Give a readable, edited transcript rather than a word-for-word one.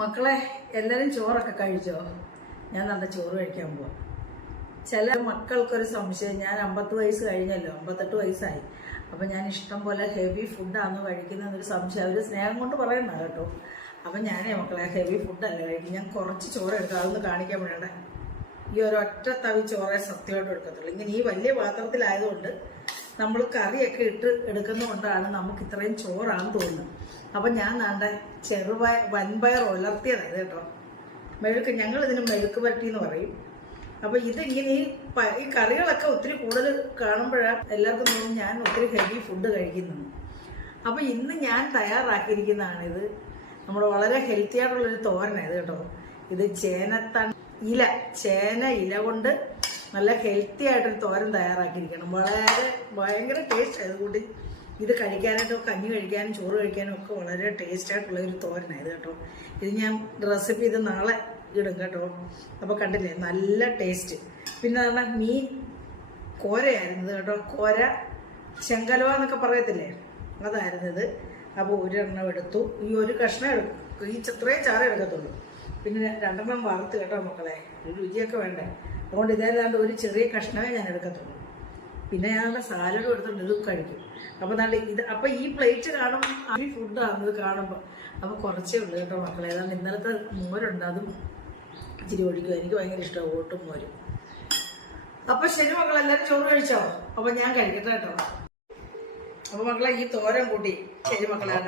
മക്കളെ എല്ലാവരും ചോറൊക്കെ കഴിച്ചോ? ഞാൻ നല്ല ചോറ് കഴിക്കാൻ പോവാം. ചില മക്കൾക്കൊരു സംശയം, ഞാൻ 50 വയസ്സ് കഴിഞ്ഞല്ലോ, 58 വയസ്സായി, അപ്പം ഞാൻ ഇഷ്ടം പോലെ ഹെവി ഫുഡാണ് കഴിക്കുന്നതെന്നൊരു സംശയം. അവർ സ്നേഹം കൊണ്ട് പറയുന്ന കേട്ടോ. അപ്പം ഞാനേ മക്കളെ ഹെവി ഫുഡല്ല കഴിക്കും. ഞാൻ കുറച്ച് ചോറ് എടുക്കാം, അതൊന്ന് കാണിക്കാൻ വേണ്ട. ഈ ഒരൊറ്റ തവി ചോറേ സത്യമായിട്ട് എടുക്കത്തുള്ളൂ. ഇങ്ങനെ ഈ വലിയ പാത്രത്തിലായതുകൊണ്ട് നമ്മൾ കറിയൊക്കെ ഇട്ട് എടുക്കുന്നതുകൊണ്ടാണ് നമുക്ക് ഇത്രയും ചോറാണെന്ന് തോന്നുന്നത്. അപ്പം ഞാൻ നാണ്ട വൻപയർ ഉലർത്തിയതായത് കേട്ടോ. ഞങ്ങളിതിന് മെഴുക്ക് പുരട്ടി എന്ന് പറയും. അപ്പം ഇതിങ്ങനെ ഈ കറികളൊക്കെ ഒത്തിരി കൂടുതൽ കാണുമ്പോഴാണ് എല്ലാവർക്കും തോന്നും ഞാൻ ഒത്തിരി ഹെവി ഫുഡ് കഴിക്കുന്നു. അപ്പം ഇന്ന് ഞാൻ തയ്യാറാക്കിയിരിക്കുന്നതാണിത്. നമ്മൾ വളരെ ഹെൽത്തി ആയിട്ടുള്ളൊരു തോരനായത് കേട്ടോ. ഇത് ചേന ഇല കൊണ്ട് നല്ല ഹെൽത്തി ആയിട്ടൊരു തോരൻ തയ്യാറാക്കിയിരിക്കണം. ഭയങ്കര ടേസ്റ്റ് ആയതുകൊണ്ട് ഇത് കഴിക്കാനായിട്ടോ കഞ്ഞി കഴിക്കാനും ചോറ് കഴിക്കാനും ഒക്കെ വളരെ ടേസ്റ്റ് ആയിട്ടുള്ള ഒരു തോരനായത് കേട്ടോ. ഇത് ഞാൻ റെസിപ്പി ഇത് നാളെ ഇടും കേട്ടോ. അപ്പോൾ കണ്ടില്ലേ, നല്ല ടേസ്റ്റ്. പിന്നെ പറഞ്ഞാൽ മീൻ കോരയായിരുന്നത് കേട്ടോ. കോര ചെങ്കലവ എന്നൊക്കെ പറയത്തില്ലേ, അതായിരുന്നത്. അപ്പോൾ ഒരെണ്ണം എടുത്തു. ഈ ഒരു കഷ്ണം എടുക്കും, ഈ ഇത്രയും ചാറ് എടുക്കത്തുള്ളൂ. പിന്നെ 2 വറുത്ത് കേട്ടോ മക്കളെ, ഒരു രുചിയൊക്കെ വേണ്ടേ. അതുകൊണ്ട് ഇതേതാണ്ട് ഒരു ചെറിയ കഷ്ണമേ ഞാൻ എടുക്കത്തുള്ളൂ. പിന്നെ ഞാൻ നല്ല സാലഡും എടുത്തിട്ട് ഇത് കഴിക്കും. അപ്പോൾ നല്ല അപ്പോൾ ഈ പ്ലേറ്റ് കാണുമ്പോൾ ഈ ഫുഡാണ് ഇത് കാണുമ്പോൾ. അപ്പോൾ കുറച്ചേ ഉള്ളൂ കേട്ടോ മക്കളെ. ഏതാണ്ട് ഇന്നലത്തെ മോരുണ്ട്, അതും ഇച്ചിരി ഒഴിക്കും. എനിക്ക് ഭയങ്കര ഇഷ്ടമാണ് ഓട്ടും മോരും. അപ്പോൾ ശരി മക്കളെ, എല്ലാവരും ചോറ് കഴിച്ചോ? അപ്പോൾ ഞാൻ കഴിക്കട്ടെ കേട്ടോ. അപ്പോൾ മക്കളെ ഈ തോരൻ കൂട്ടി ശരി മക്കളെ.